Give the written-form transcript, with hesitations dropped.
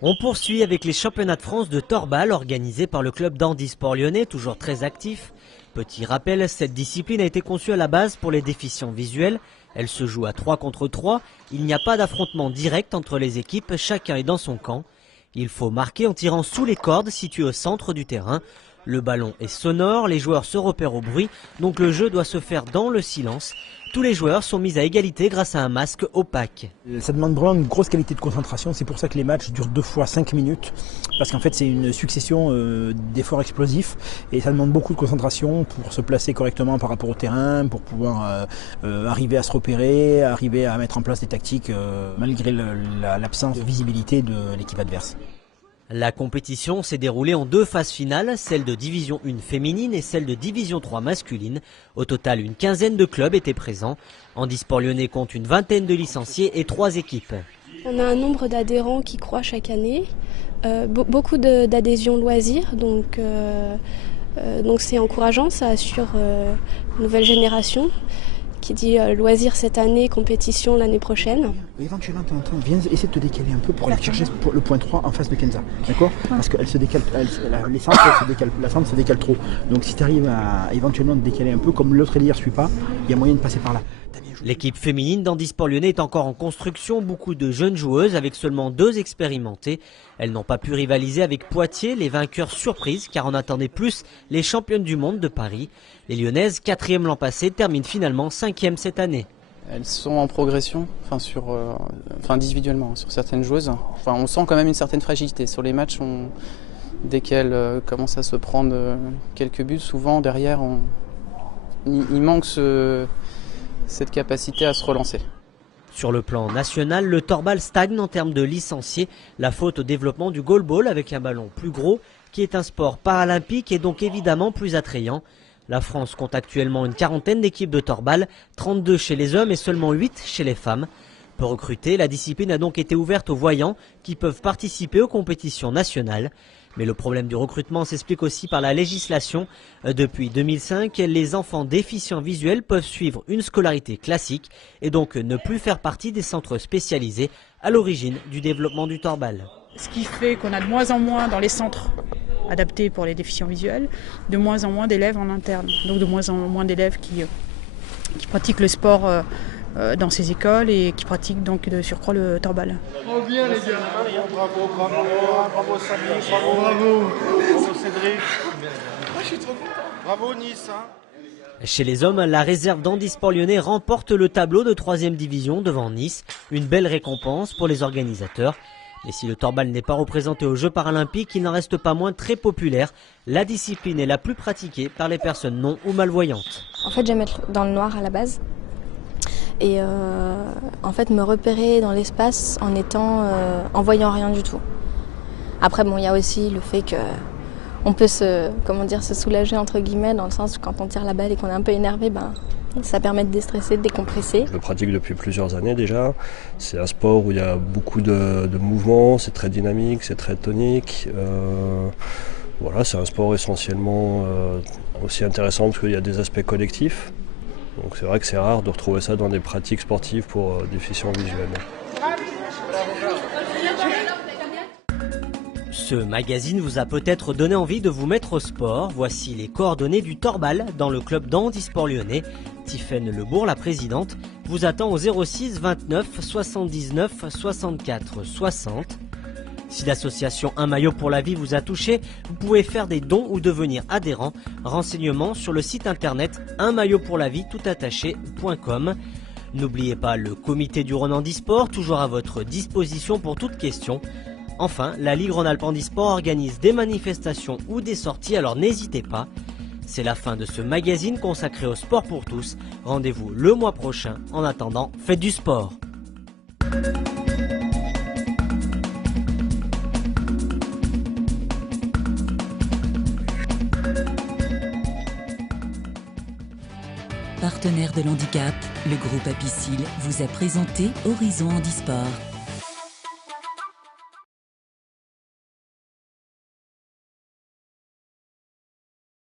On poursuit avec les championnats de France de torbal organisés par le club d'handisport lyonnais, toujours très actif. Petit rappel, cette discipline a été conçue à la base pour les déficients visuels. Elle se joue à 3 contre 3. Il n'y a pas d'affrontement direct entre les équipes, chacun est dans son camp. Il faut marquer en tirant sous les cordes situées au centre du terrain. Le ballon est sonore, les joueurs se repèrent au bruit, donc le jeu doit se faire dans le silence. Tous les joueurs sont mis à égalité grâce à un masque opaque. Ça demande vraiment une grosse qualité de concentration, c'est pour ça que les matchs durent 2 fois 5 minutes, parce qu'en fait c'est une succession d'efforts explosifs et ça demande beaucoup de concentration pour se placer correctement par rapport au terrain, pour pouvoir arriver à se repérer, arriver à mettre en place des tactiques malgré l'absence de visibilité de l'équipe adverse. La compétition s'est déroulée en 2 phases finales, celle de Division 1 féminine et celle de Division 3 masculine. Au total, une quinzaine de clubs étaient présents. Handisport lyonnais compte une vingtaine de licenciés et 3 équipes. On a un nombre d'adhérents qui croît chaque année, beaucoup d'adhésions loisirs, donc c'est encourageant, ça assure une nouvelle génération. Qui dit loisir cette année, compétition l'année prochaine. Éventuellement, viens essayer de te décaler un peu pour aller chercher le point 3 en face de Kenza, d'accord ? Parce qu'elle se décale, les centres, la centre se décale trop. Donc si tu arrives à éventuellement te décaler un peu, comme l'autre ailier ne suit pas, il y a moyen de passer par là. L'équipe féminine d'handisport lyonnais est encore en construction, beaucoup de jeunes joueuses avec seulement 2 expérimentées. Elles n'ont pas pu rivaliser avec Poitiers, les vainqueurs surprises, car on attendait plus les championnes du monde de Paris. Les Lyonnaises, 4e l'an passé, terminent finalement 5e cette année. Elles sont en progression, individuellement, sur certaines joueuses. On sent quand même une certaine fragilité. Sur les matchs, dès qu'elles commencent à se prendre quelques buts, souvent derrière, il manque cette capacité à se relancer. Sur le plan national, le torbal stagne en termes de licenciés. La faute au développement du goalball avec un ballon plus gros, qui est un sport paralympique et donc évidemment plus attrayant. La France compte actuellement une quarantaine d'équipes de torbal, 32 chez les hommes et seulement 8 chez les femmes. Pour recruter, la discipline a donc été ouverte aux voyants qui peuvent participer aux compétitions nationales. Mais le problème du recrutement s'explique aussi par la législation. Depuis 2005, les enfants déficients visuels peuvent suivre une scolarité classique et donc ne plus faire partie des centres spécialisés à l'origine du développement du torbal. Ce qui fait qu'on a de moins en moins dans les centres adaptés pour les déficients visuels, de moins en moins d'élèves en interne. Donc de moins en moins d'élèves qui pratiquent le sport dans ces écoles et qui pratiquent donc de surcroît le torbal. Oh bien les gars, bravo Samy, bravo Cédric. Moi je suis trop content. Bravo Nice. Chez les hommes, la réserve d'handisport lyonnais remporte le tableau de 3e division devant Nice. Une belle récompense pour les organisateurs. Mais si le torbal n'est pas représenté aux Jeux paralympiques, il n'en reste pas moins très populaire. La discipline est la plus pratiquée par les personnes non ou malvoyantes. En fait, j'aime être dans le noir à la base. Et en fait, me repérer dans l'espace en voyant rien du tout. Après, il y a aussi le fait qu'on peut se soulager entre guillemets, dans le sens où quand on tire la balle et qu'on est un peu énervé, ça permet de déstresser, de décompresser. Je le pratique depuis plusieurs années déjà. C'est un sport où il y a beaucoup de mouvements, c'est très dynamique, c'est très tonique. C'est un sport essentiellement aussi intéressant parce qu'il y a des aspects collectifs. Donc c'est vrai que c'est rare de retrouver ça dans des pratiques sportives pour déficients visuels. Ce magazine vous a peut-être donné envie de vous mettre au sport. Voici les coordonnées du torbal dans le club d'handisport lyonnais. Tiffaine Lebourg, la présidente, vous attend au 06 29 79 64 60. Si l'association Un maillot pour la vie vous a touché, vous pouvez faire des dons ou devenir adhérent. Renseignements sur le site internet unmaillotpourlavie.com. N'oubliez pas le comité du Rhône Handisport, toujours à votre disposition pour toute question. Enfin, la Ligue Rhône-Alpes Handisport organise des manifestations ou des sorties, alors n'hésitez pas. C'est la fin de ce magazine consacré au sport pour tous. Rendez-vous le mois prochain. En attendant, faites du sport. Partenaire de l'handicap, le groupe Apicil vous a présenté Horizon Handisport.